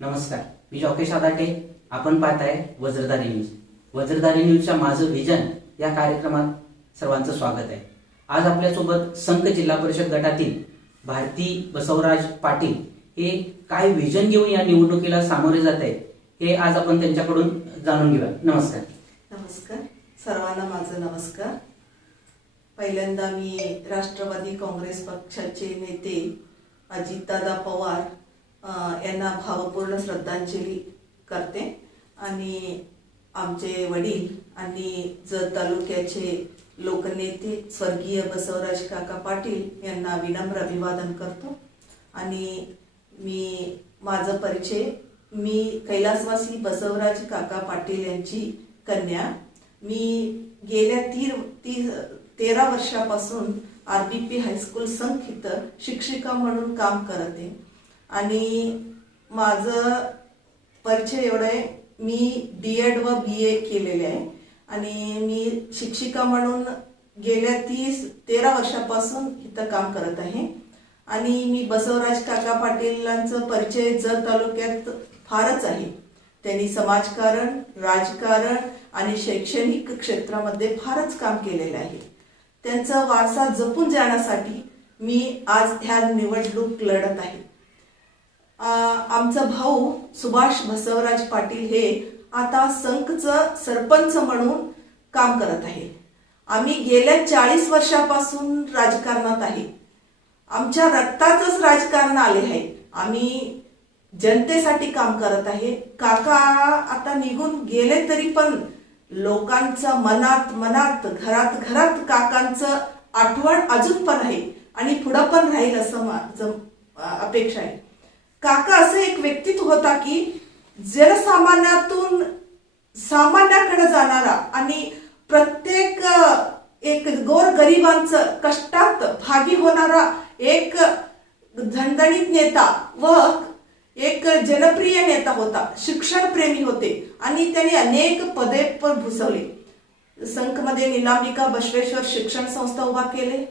नमस्कार मी जॉकेश आदाटे. आपण पाहताय वज्रधारी न्यूज. वज्रधारी न्यूजच्या माझं व्हिजन या कार्यक्रमात सर्वांचं स्वागत आहे. आज आपल्यासोबत संघ जिल्हा परिषद गटातील भारती बसवराज पाटील हे काय व्हिजन घेऊन या निवडणुकीला सामोरे जात आहे हे आज आपण त्यांच्याकडून जाणून घेऊया नमस्कार. नमस्कार. सर्वांना माझं नमस्कार. पहिल्यांदा मी राष्ट्रवादी काँग्रेस पक्षाचे नेते अजितदादा पवार यांना भावपूर्ण श्रद्धांजली करते. आणि आमचे वडील आणि जत तालुक्याचे लोकनेते स्वर्गीय बसवराज काका पाटील यांना विनम्र अभिवादन करतो. आणि मी माझा परिचय मी कैलासवासी बसवराज काका पाटील यांची कन्या. मी गेल्या तीर ती तेरा वर्षापासून आर बी पी हायस्कूल संघ इथं शिक्षिका म्हणून काम करते. आणि माझं परिचय एवढं आहे. मी डी एड व बी ए केलेले आहे. आणि मी शिक्षिका म्हणून गेल्या तीस तेरा वर्षापासून इथं काम करत आहे. आणि मी बसवराज काका पाटीलांचं परिचय जत तालुक्यात फारच आहे. त्यांनी समाजकारण राजकारण आणि शैक्षणिक क्षेत्रामध्ये फारच काम केलेलं आहे. त्यांचा वारसा जपून जाण्यासाठी मी आज ह्या निवडणूक लढत आहे. आमचा भाऊ सुभाष बसवराज पाटील हे आता संघचं सरपंच म्हणून काम करत आहे. आम्ही गेल्या चाळीस वर्षापासून राजकारणात आहे. आमच्या रक्तातच राजकारण आले आहे. आम्ही जनतेसाठी काम करत आहे. काका आता निघून गेले तरी पण लोकांचं मनात मनात घरात घरात काकांचं आठवण अजून पण आहे आणि पुढं पण राहील असं माझं अपेक्षा आहे. काका असं एक व्यक्तित्व होता की जनसामान्यातून सामान्याकडे जाणारा आणि प्रत्येक एक गोर गरिबांचं कष्टात भागी होणारा एक झणझणीत नेता व एक जनप्रिय नेता होता शिक्षणप्रेमी होते आणि त्यांनी अनेक पदे पण भुसवले. संखमध्ये निलांबिका बसवेश्वर शिक्षण संस्था उभा केले.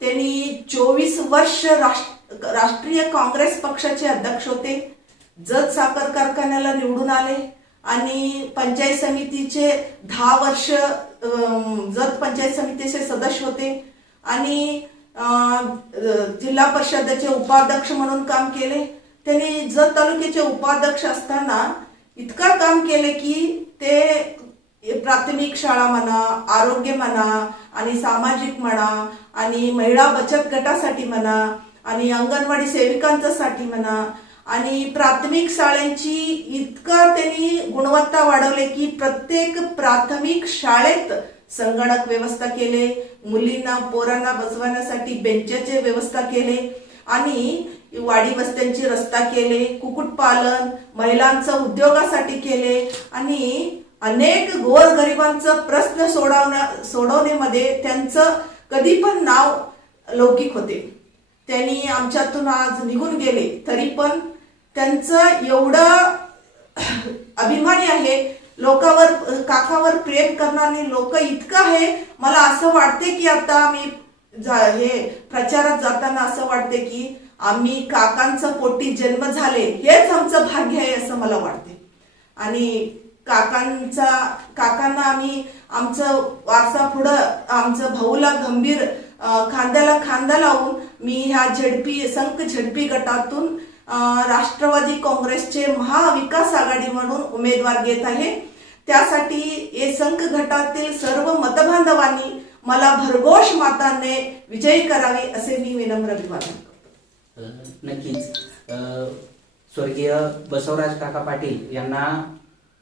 त्यांनी चोवीस वर्ष राष्ट्र राष्ट्रीय काँग्रेस पक्षाचे अध्यक्ष होते जत साखर कारखान्याला निवडून आले आणि पंचायत समितीचे दहा वर्ष जत पंचायत समितीचे सदस्य होते आणि जिल्हा परिषदेचे उपाध्यक्ष म्हणून काम केले. त्यांनी जत तालुक्याचे उपाध्यक्ष असताना इतकं काम केले की ते प्राथमिक शाळा म्हणा आरोग्य म्हणा आणि सामाजिक म्हणा आणि महिला बचत गटासाठी म्हणा आणि अंगणवाडी सेविकांच्यासाठी म्हणा आणि प्राथमिक शाळेची इतकं त्यांनी गुणवत्ता वाढवले की प्रत्येक प्राथमिक शाळेत संगणक व्यवस्था केले मुलींना पोरांना बसवण्यासाठी बेंचेचे व्यवस्था केले आणि वाडी वस्त्यांची रस्ता केले कुक्कुटपालन महिलांचं उद्योगासाठी केले आणि अनेक गोरगरिबांचं प्रश्न सोडवण्या सोडवण्यामध्ये त्यांचं कधी पण नाव लौकिक होते. त्यांनी आमच्यातून आज निघून गेले. तरी पण त्यांचं एवढं अभिमानी आहे लोकावर काकावर प्रेम करणारे लोक इतकं आहे मला असं वाटते की आता मी जा- हे प्रचारात जाताना असं वाटते की आम्ही काकांचं पोटी जन्म झाले हेच आमचं भाग्य आहे असं मला वाटते आणि काकांचा काकांना आम्ही आमचं वारसा पुढं आमचं भाऊला गंभीर खांद्याला खांदा लावून मी ह्या झेडपी संख झेडपी गटातून राष्ट्रवादी काँग्रेसचे महाविकास आघाडी म्हणून उमेदवार घेत आहे. त्यासाठी हे संघ गटातील सर्व मतबांधवांनी मला भरघोष माताने विजयी करावे असे मी विनम्र अभिवादन करतो. नक्कीच. स्वर्गीय बसवराज काका पाटील यांना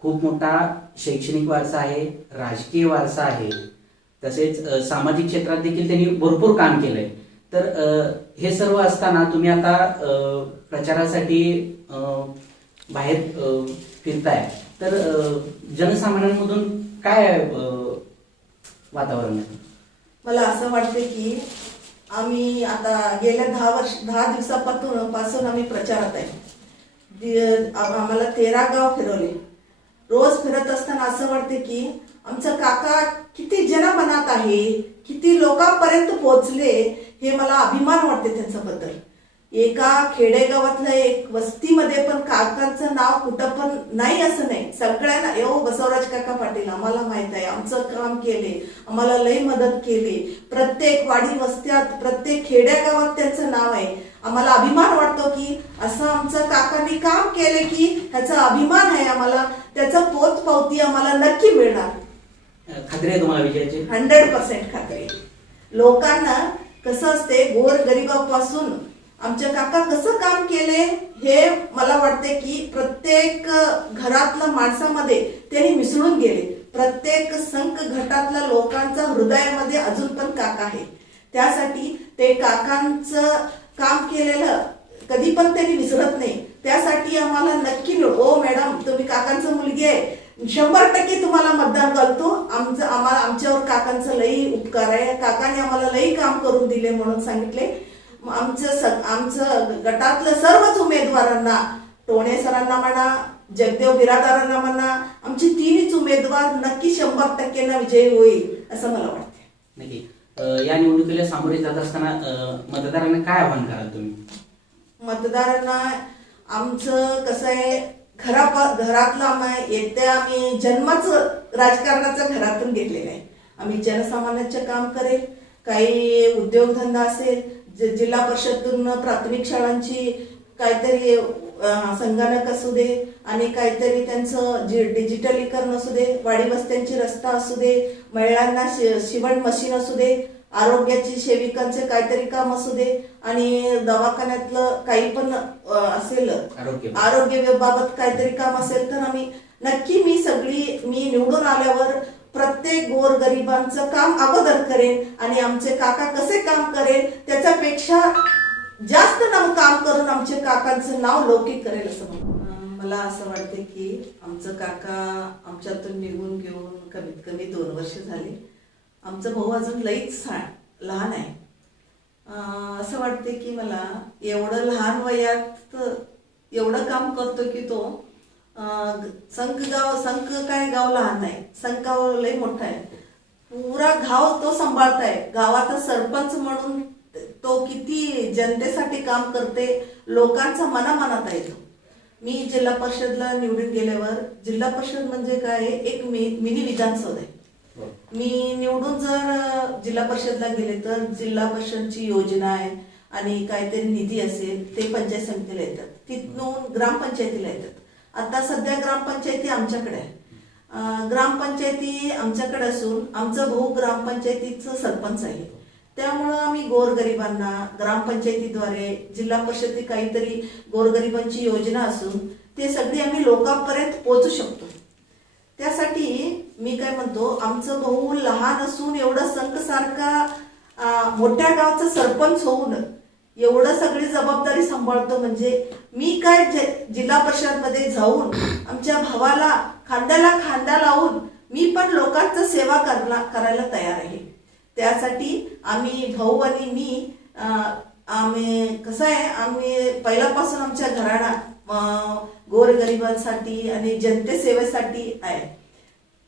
खूप मोठा शैक्षणिक वारसा आहे राजकीय वारसा आहे. तसेच सामाजिक क्षेत्रात देखील त्यांनी भरपूर काम केलंय. तर हे सर्व असताना तुम्ही आता प्रचारासाठी बाहेर फिरताय. तर जनसामान्यांमधून काय वातावरण आहे? मला असं वाटतं की आम्ही आता गेल्या दहा वर्ष दहा दिवसापासून पासून आम्ही प्रचारात आहे. आम्हाला तेरा गाव फिरवले. रोज फिरत असताना असं वाटते की आमचा काका किती जनमनात आहे किती लोकांपर्यंत पोहोचले हे मला अभिमान वाटते त्यांच्याबद्दल. एका खेडेगावातल्या एक वस्तीमध्ये पण काकांचं नाव कुठं पण नाही असं नाही. सगळ्यांना यो बसवराज काका पाटील आम्हाला माहीत आहे आमचं काम केले आम्हाला लई मदत केली. प्रत्येक वाडी वस्त्यात प्रत्येक खेड्यागावात त्यांचं नाव आहे. आम्हाला अभिमान वाटतो की असं आमचं काकांनी काम केले की ह्याचा अभिमान आहे आम्हाला त्याचा पोच पावती आम्हाला नक्की मिळणार. खात्री आहे तुम्हाला विजयाची? हंड्रेड पर्सेंट खात्री. लोकांना कसं असते गोर गरिबापासून आमच्या काका कसं काम केले हे मला वाटते की प्रत्येक घरातल्या माणसामध्ये त्यांनी मिसळून गेले. प्रत्येक संघ घटातल्या लोकांचा हृदयामध्ये अजून पण काका आहे. त्यासाठी ते काकांचं काम केलेलं कधी पण त्यांनी विसरत नाही. त्यासाठी आम्हाला नक्की मिळू. ओ मॅडम तुम्ही काकांचं मुलगी आहे. शंभर टक्के तुम्हाला मतदान करतो. आमचं आम्हाला आमच्यावर काकांचं लई उपकार आहे. काकाने आम्हाला लई काम करून दिले म्हणून सांगितले. आमचं स- आमचं गटातल्या सर्वच उमेदवारांना टोणे सरांना म्हणा जगदेव बिरादारांना म्हणा आमचे तिन्हीच उमेदवार नक्की शंभर टक्केना विजयी होईल असं मला वाटते नक्की. अ, या निवडणुकीला सामोरे जात असताना अ, मतदारांना काय आव्हान कराल तुम्ही? मतदारांना आमचं कसं आहे खरा घरातलं आम्ही येत्या आम्ही जन्माच राजकारणाचं घरातून घेतलेलं आहे. आम्ही जनसामान्याचं काम करेल काही उद्योगधंदा असेल ज- जिल्हा परिषदतून प्राथमिक शाळांची काहीतरी संगणक असू दे आणि काहीतरी त्यांचं जी डिजिटलीकरण असू दे वाडी वस्त्यांची रस्ता असू दे महिलांना शि- शिवण मशीन असू दे आरोग्याची सेविकांचे काहीतरी काम असू दे आणि दवाखान्यातलं काही पण असेल. आरोग्य. आरोग्य बाबत काहीतरी काम असेल तर आम्ही नक्की मी सगळी मी निवडून आल्यावर प्रत्येक गोर गरिबांचं काम अगोदर करेन आणि आमचे काका कसे काम करेल त्याच्यापेक्षा जास्त नाव काम करून आमचे काकांचं नाव लौकिक करेल असं मला असं वाटते की आमचं काका आमच्यातून निघून घेऊन कमीत कमी दोन वर्ष झाले. आमचा भाऊ अजून लईच छान लहान आहे. असं वाटते की मला एवढं लहान वयात एवढं काम करतो की तो संक गाव संक काय गाव लहान आहे संकाव लई मोठं आहे. पुरा गाव तो सांभाळताय. गावाचा सरपंच म्हणून तो किती जनतेसाठी काम करते लोकांचा मनामनात आहे तो. मी जिल्हा परिषदला निवडून गेल्यावर जिल्हा परिषद म्हणजे काय? एक मि- मिनी विधानसभा आहे. मी निवडून जर जिल्हा परिषदला गेले तर जिल्हा परिषदची योजना आहे आणि काहीतरी निधी असेल ते पंचायत समितीला येतात. तिथून ग्रामपंचायतीला येतात. आता सध्या ग्रामपंचायती आमच्याकडे आहे. ग्रामपंचायती आमच्याकडे असून आमचं भाऊ ग्रामपंचायतीचं सरपंच आहे. त्यामुळं आम्ही गोरगरिबांना ग्रामपंचायतीद्वारे जिल्हा परिषदेत काहीतरी गोरगरिबांची योजना असून ते सगळी आम्ही लोकांपर्यंत पोहोचू शकतो. मी काय म्हणतो आमचं भाऊ लहान असून एवढं संघसारखा सारखा मोठ्या गावचा सरपंच होऊन एवढं सगळी जबाबदारी सांभाळतो म्हणजे मी काय जे- जिल्हा परिषदमध्ये जाऊन आमच्या भावाला खांद्याला खांदा लावून मी पण लोकांचं सेवा करला करायला तयार आहे. त्यासाठी आम्ही भाऊ आणि मी आम्ही कसं आहे आम्ही पहिल्यापासून आमच्या घराणा गोरगरिबांसाठी आणि जनतेसेवेसाठी आहे.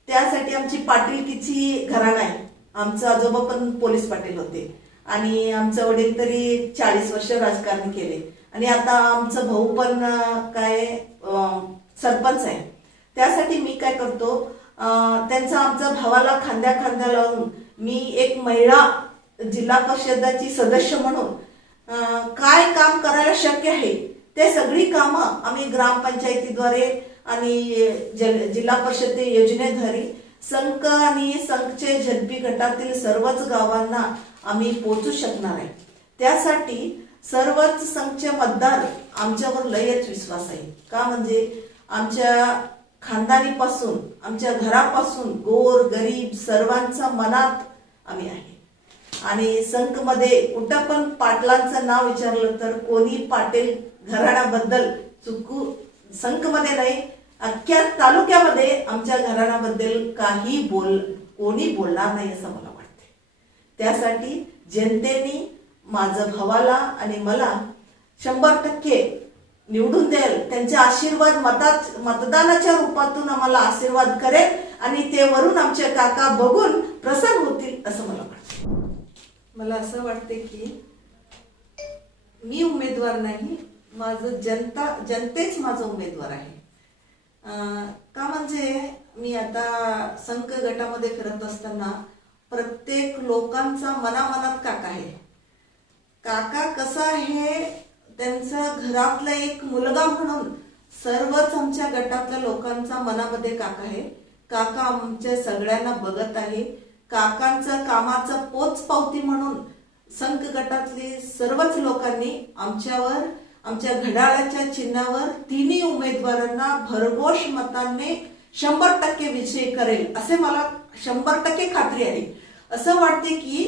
त्यासाठी आमची पाटीलकीची घराणा आहे आमचं आजोबा पण पोलीस पाटील होते. आणि आमचं वडील तरी चाळीस वर्ष राजकारण केले. आणि आता आमचं भाऊ पण काय सरपंच आहे. त्यासाठी मी काय करतो त्यांचा आमच्या भावाला खांद्या खांद्या लावून मी एक महिला जिल्हा परिषदाची सदस्य म्हणून काय काम करायला शक्य आहे ते सगळी कामं आम्ही ग्रामपंचायतीद्वारे आणि जिल्हा परिषद योजनेधारी संक आणि संकचे झडपी गटातील सर्वच गावांना आम्ही पोहोचू शकणार आहे. त्यासाठी सर्वच संघचे मतदार आमच्यावर लयच विश्वास आहे. का म्हणजे आमच्या खानदानीपासून आमच्या घरापासून गोर गरीब सर्वांचा मनात आम्ही आहे. आणि संकमध्ये कुठं पण पाटलांचं नाव विचारलं तर कोणी पाटील घराण्याबद्दल चुकू संकमध्ये नाही अख्ख्या तालुक्यामध्ये आमच्या घराण्याबद्दल काही बोल कोणी बोलणार नाही असं मला वाटते त्यासाठी जनतेने माझं भावाला आणि मला शंभर टक्के निवडून द्याल. त्यांचे आशीर्वाद मतात मतदानाच्या रूपातून आम्हाला आशीर्वाद करेल आणि ते वरून आमचे काका बघून प्रसन्न होतील असं मला वाटतं मला असं वाटते की मी उमेदवार नाही माझं जनता जनतेच माझं उमेदवार आहे. का म्हणजे मी आता संक गटामध्ये फिरत असताना प्रत्येक लोकांचा मनामनात काका आहे. काका कसा आहे? त्यांचं घरातला एक मुलगा म्हणून सर्वच आमच्या गटातल्या लोकांचा मनामध्ये काका आहे. काका आमच्या सगळ्यांना बघत आहे. काकांचं कामाचं पोच पावती म्हणून संघ गटातली सर्वच लोकांनी आमच्यावर आमच्या घड्याळाच्या चिन्हावर तिन्ही उमेदवारांना भरघोष मतांनी शंभर टक्के विजय करेल असे मला शंभर टक्के खात्री आहे. असं वाटते की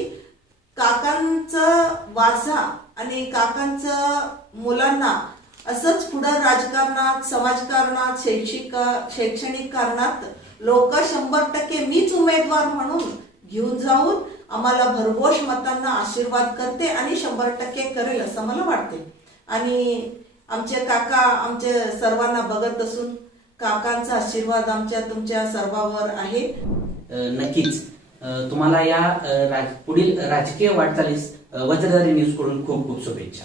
काकांचं वारसा आणि काकांचं मुलांना असंच पुढं राजकारणात समाजकारणात शैक्षिक शैक्षणिक कारणात लोक शंभर टक्के मीच उमेदवार म्हणून घेऊन जाऊन आम्हाला भरघोष मतांना आशीर्वाद करते आणि शंभर टक्के करेल असं मला वाटते. आणि आमचे काका आमच्या सर्वांना बघत असून काकांचा आशीर्वाद आमच्या तुमच्या सर्वांवर आहे. नक्कीच. तुम्हाला या राज- पुढील राजकीय वाटचालीस वज्रधारी न्यूजकडून खूप खूप शुभेच्छा.